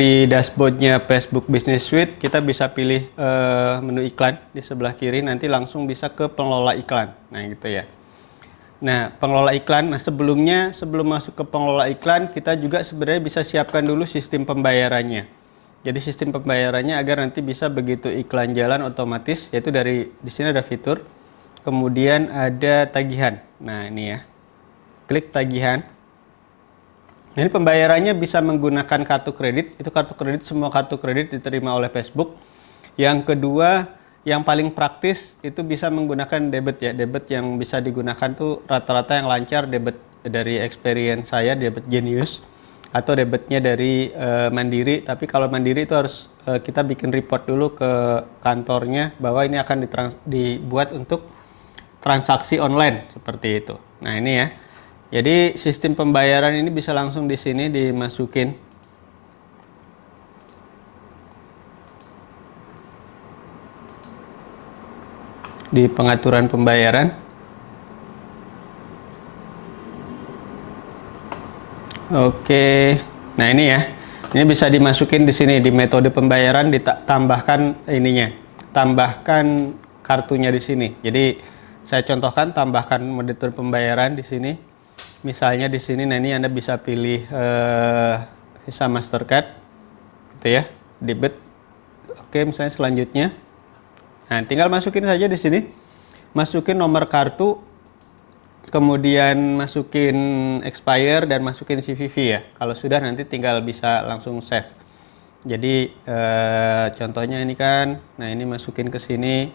dari dashboardnya Facebook Business Suite, kita bisa pilih menu iklan di sebelah kiri, nanti langsung bisa ke pengelola iklan. Nah, gitu ya. Nah, pengelola iklan, nah sebelum masuk ke pengelola iklan, kita juga sebenarnya bisa siapkan dulu sistem pembayarannya. Jadi sistem pembayarannya agar nanti bisa begitu iklan jalan otomatis, yaitu di sini ada fitur, kemudian ada tagihan. Nah, ini ya. Klik tagihan. Ini pembayarannya bisa menggunakan kartu kredit. Itu kartu kredit, semua kartu kredit diterima oleh Facebook. Yang kedua, yang paling praktis itu bisa menggunakan debit ya. Debit yang bisa digunakan tuh rata-rata yang lancar debit dari experience saya, debit Genius atau debitnya dari Mandiri. Tapi kalau Mandiri itu harus kita bikin report dulu ke kantornya bahwa ini akan dibuat untuk transaksi online seperti itu. Nah, ini ya. Jadi sistem pembayaran ini bisa langsung di sini dimasukin. Di pengaturan pembayaran. Oke. Nah, ini ya. Ini bisa dimasukin di sini di metode pembayaran, ditambahkan ininya. Tambahkan kartunya di sini. Jadi saya contohkan, tambahkan metode pembayaran di sini. Misalnya di sini, nah ini Anda bisa pilih Visa Mastercard, gitu ya, debit. Oke, misalnya selanjutnya, nah tinggal masukin saja di sini, masukin nomor kartu, kemudian masukin expire dan masukin CVV ya. Kalau sudah nanti tinggal bisa langsung save. Jadi contohnya ini kan, nah ini masukin ke sini,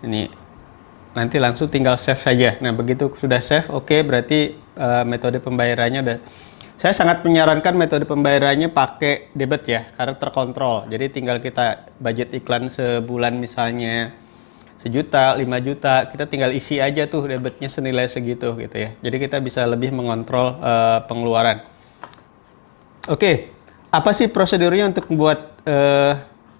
ini. Nanti langsung tinggal save saja. Nah, begitu sudah save, oke, berarti metode pembayarannya udah. Saya sangat menyarankan metode pembayarannya pakai debit ya, karena terkontrol. Jadi tinggal kita budget iklan sebulan misalnya 1 juta, 5 juta, kita tinggal isi aja tuh debitnya senilai segitu gitu ya. Jadi kita bisa lebih mengontrol pengeluaran. Oke, apa sih prosedurnya untuk membuat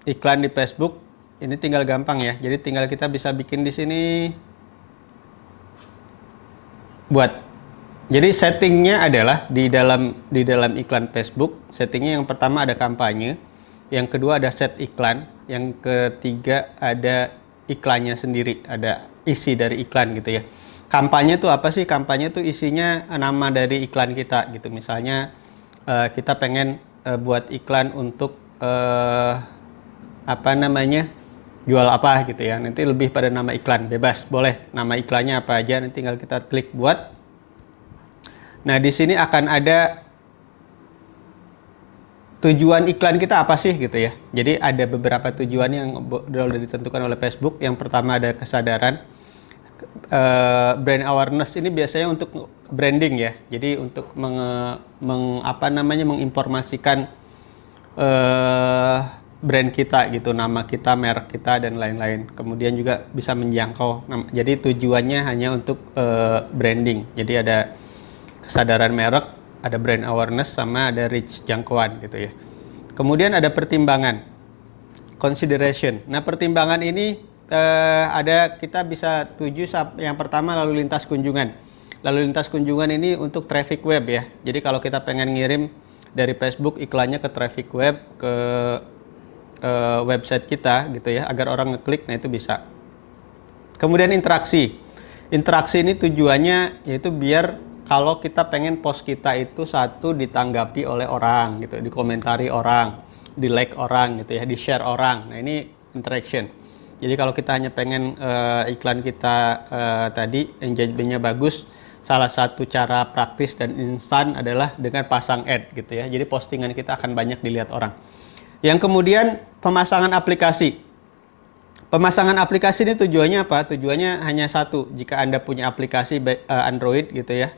iklan di Facebook? Ini tinggal gampang ya. Jadi tinggal kita bisa bikin di sini Jadi settingnya adalah di dalam iklan Facebook, settingnya yang pertama ada kampanye, yang kedua ada set iklan, yang ketiga ada iklannya sendiri, ada isi dari iklan gitu ya. Kampanye tuh apa sih? Kampanye tuh isinya nama dari iklan kita gitu. Misalnya kita pengen buat iklan untuk jual apa gitu ya. Nanti lebih pada nama iklan, bebas, boleh nama iklannya apa aja, nanti tinggal kita klik buat. Nah, di sini akan ada tujuan iklan kita apa sih gitu ya. Jadi ada beberapa tujuan yang sudah ditentukan oleh Facebook. Yang pertama ada kesadaran, brand awareness ini biasanya untuk branding ya. Jadi untuk menginformasikan brand kita gitu, nama kita, merek kita dan lain-lain. Kemudian juga bisa menjangkau. Jadi tujuannya hanya untuk branding. Jadi ada kesadaran merek, ada brand awareness, sama ada reach, jangkauan gitu ya. Kemudian ada pertimbangan, consideration. Nah, pertimbangan ini kita bisa tuju yang pertama lalu lintas kunjungan. Lalu lintas kunjungan ini untuk traffic web ya. Jadi kalau kita pengen ngirim dari Facebook iklannya ke traffic web, ke website kita gitu ya, agar orang ngeklik, nah itu bisa. Kemudian interaksi. Interaksi ini tujuannya yaitu biar kalau kita pengen post kita itu ditanggapi oleh orang gitu, dikomentari orang, di like orang gitu ya, di share orang. Nah, ini interaction. Jadi kalau kita hanya pengen iklan kita tadi engagement-nya bagus, salah satu cara praktis dan instan adalah dengan pasang ad gitu ya. Jadi postingan kita akan banyak dilihat orang. Yang kemudian pemasangan aplikasi. Pemasangan aplikasi ini tujuannya apa? Tujuannya hanya satu. Jika Anda punya aplikasi Android gitu ya,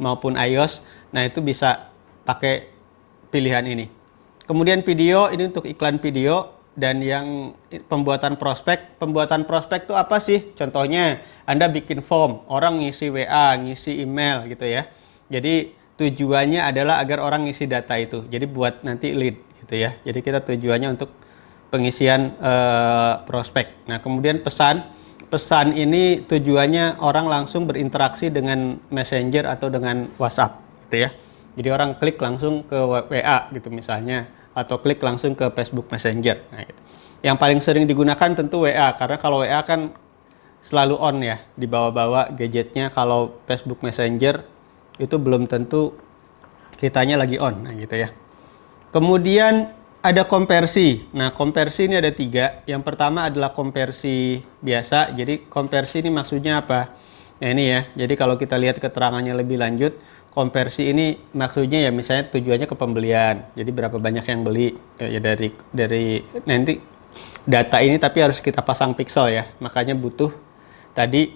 maupun iOS, nah itu bisa pakai pilihan ini. Kemudian video, ini untuk iklan video. Dan yang pembuatan prospek. Pembuatan prospek itu apa sih? Contohnya Anda bikin form, orang ngisi WA, ngisi email gitu ya. Jadi tujuannya adalah agar orang ngisi data itu. Jadi buat nanti lead gitu ya. Jadi kita tujuannya untuk pengisian prospek. Nah, kemudian pesan. Pesan ini tujuannya orang langsung berinteraksi dengan Messenger atau dengan WhatsApp gitu ya. Jadi orang klik langsung ke WA gitu misalnya. atau klik langsung ke Facebook Messenger. Nah, gitu. Yang paling sering digunakan tentu WA, karena kalau WA kan selalu on ya, dibawa-bawa gadgetnya. Kalau Facebook Messenger itu belum tentu kitanya lagi on, nah gitu ya. Kemudian ada konversi. Nah, konversi ini ada 3. Yang pertama adalah konversi biasa. Jadi konversi ini maksudnya apa? Nah ini ya, jadi kalau kita lihat keterangannya lebih lanjut, konversi ini maksudnya ya misalnya tujuannya ke pembelian. Jadi berapa banyak yang beli ya dari nanti data ini, tapi harus kita pasang pixel ya. Makanya butuh tadi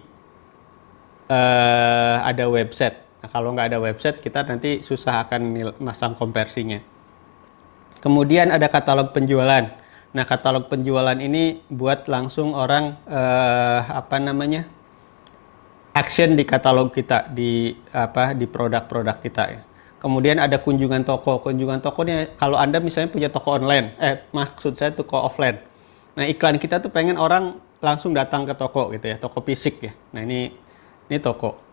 ada website. Nah, kalau nggak ada website, kita nanti susah akan masang konversinya. Kemudian ada katalog penjualan. Nah, katalog penjualan ini buat langsung orang action di katalog kita, di produk-produk kita ya. Kemudian ada kunjungan toko. Kunjungan toko ini kalau Anda misalnya punya toko online, maksud saya toko offline. Nah, iklan kita tuh pengen orang langsung datang ke toko gitu ya, toko fisik ya. Nah, ini toko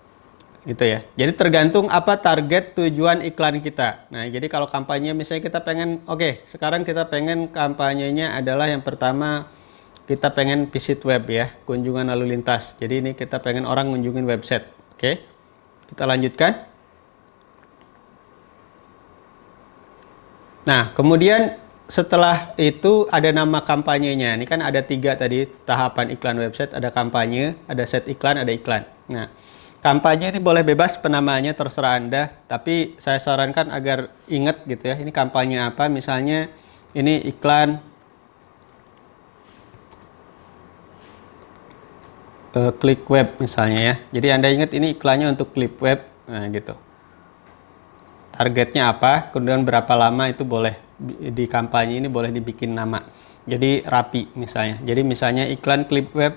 gitu ya. Jadi tergantung apa target tujuan iklan kita. Nah, jadi kalau kampanye misalnya kita pengen, sekarang kita pengen kampanyenya adalah yang pertama kita pengen visit web ya, kunjungan lalu lintas. Jadi ini kita pengen orang ngunjungin website. Oke. Kita lanjutkan. Nah, kemudian setelah itu ada nama kampanyenya. Ini kan ada 3 tadi tahapan iklan website, ada kampanye, ada set iklan, ada iklan. Nah, kampanye ini boleh bebas penamaannya, terserah Anda, tapi saya sarankan agar ingat gitu ya, ini kampanye apa, misalnya ini iklan klik web misalnya ya. Jadi Anda ingat ini iklannya untuk klik web, nah gitu. Targetnya apa, kemudian berapa lama itu boleh di kampanye ini boleh dibikin nama. Jadi rapi misalnya. Jadi misalnya iklan klik web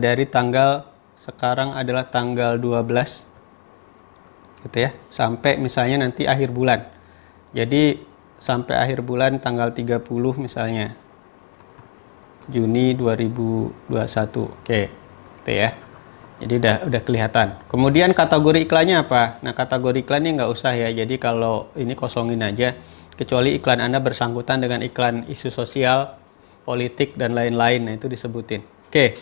dari tanggal sekarang adalah tanggal 12 gitu ya, sampai misalnya nanti akhir bulan. Jadi sampai akhir bulan tanggal 30 misalnya Juni 2021. Oke. Gitu ya. Jadi udah kelihatan. Kemudian kategori iklannya apa? Nah, kategori iklannya nggak usah ya. Jadi kalau ini kosongin aja, kecuali iklan Anda bersangkutan dengan iklan isu sosial, politik dan lain-lain. Nah, itu disebutin. Oke.